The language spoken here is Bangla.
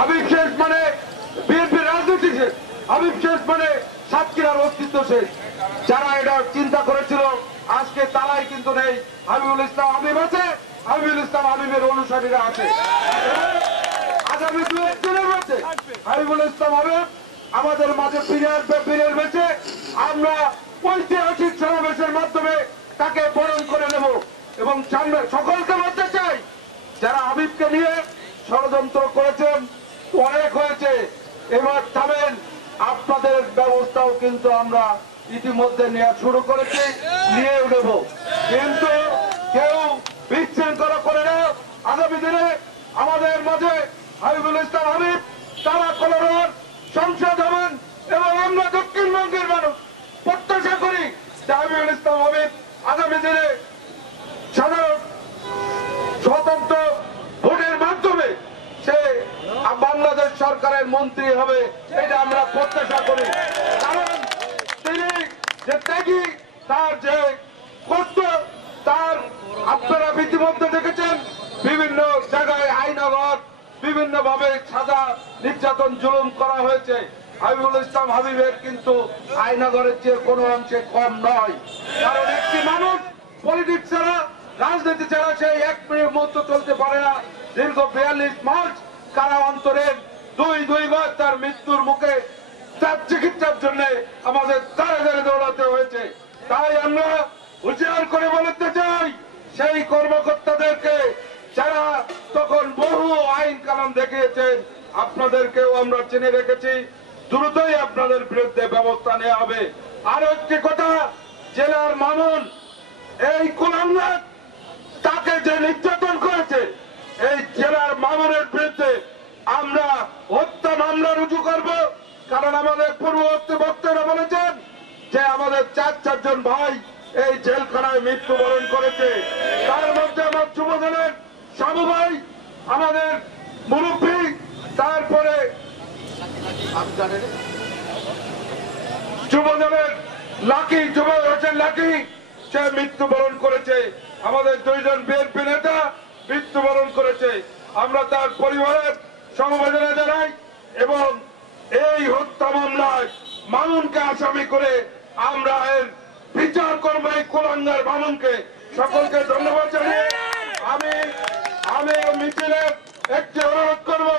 হাবিব শেষ মানে বিএনপি রাজনীতি শেষ, হাবিব শেষ মানে সাতক্ষীরার অস্তিত্ব শেষ। যারা এটা চিন্তা করেছিল আজকে তারাই কিন্তু নেই। হাবিবুল ইসলাম হাবিব আছে, হাবিবুল ইসলাম হাবিবের অনুসারীরা আছে। আগামী 2-1 দিনের মধ্যে হাবিবুল ইসলাম হাবিব আমাদের মাঝে ফিরে আসবে, ফিরে এসেছে। আমরা ঐতিহাসিক সমাবেশের মাধ্যমে তাকে বরণ করে নেব এবং সামনে সকলকে বলতে চাই, যারা হাবিবকে নিয়ে ষড়যন্ত্র করেছেন অনেক হয়েছে, এবার থামেন। আপনাদের ব্যবস্থাও কিন্তু আমরা ইতিমধ্যে নেওয়া শুরু করেছি, নিয়েও নেব, কিন্তু কেউ বিশৃঙ্খলা করে না। আগামী দিনে আমাদের মাঝে হাবিবুল ইসলাম হাবিব তারা কলরব সংসদ হবেন এবং আমরা দক্ষিণবঙ্গের মানুষ প্রত্যাশা করি যে হাবিবুল ইসলাম হাবিব আগামী দিনে সাধারণ স্বতন্ত্র ভোটের মাধ্যমে সে বাংলাদেশ সরকারের মন্ত্রী হবে, এটা আমরা প্রত্যাশা করি। কারণ তিনি যে ত্যাগী, তার যে কষ্ট, তার আপনারা ইতিমধ্যে দেখেছেন বিভিন্ন জায়গায় আইনাগর বিভিন্ন ভাবে সাজা নির্যাতন জুলুম করা হয়েছে। হাবিবুল ইসলাম হাবিবের কিন্তু আইনাগরের চেয়ে কোনো অংশে কম নয়। কারণ একটি মানুষ পলিটিক্স ছাড়া, রাজনীতি ছাড়া সে এক মিনিট মুহূর্ত চলতে পারে না। দীর্ঘ 42 মাস কারা অন্তরের দুইবার তার মৃত্যুর মুখে তার চিকিৎসার জন্য আমাদের তাড়াতাড়ি দৌড়াতে হয়েছে। তাই আমরা হুঁশিয়ার করে বলতে চাই সেই কর্মকর্তাদেরকে যারা তখন বহু আইন কানুন দেখিয়েছেন, আপনাদেরকেও আমরা চিনে রেখেছি, দ্রুতই আপনাদের বিরুদ্ধে ব্যবস্থা নেওয়া হবে। আর একটি কথা, জেলার মামুন এই কুলাঙ্গার তাকে যে নির্যাতন করেছে, এই জেলার মামুনের বিরুদ্ধে আমরা হত্যা মামলা রুজু করব। কারণ আমাদের পূর্ববর্তী বক্তারা বলেছেন যে আমাদের 4 ভাই এই জেলখানায় মৃত্যুবরণ করেছে। তার মধ্যে আমার যুবদলের সাবু ভাই, আমাদের মুরব্বী, তারপরে যুবদলের লাকি, যুবক হোসেন লাকি, সে মৃত্যুবরণ করেছে। আমাদের 2 জন বিএনপি নেতা মৃত্যুবরণ করেছে। আমরা তার পরিবারের সমবেদনা জানাই এবং এই হত্যা মামলায় মামুনকে আসামি করে আমরা এর বিচার করবো। এই কুলাঙ্গার মামুনকে সকলকে ধন্যবাদ জানিয়ে আমি মিছিলের একটি অনুরোধ করবো।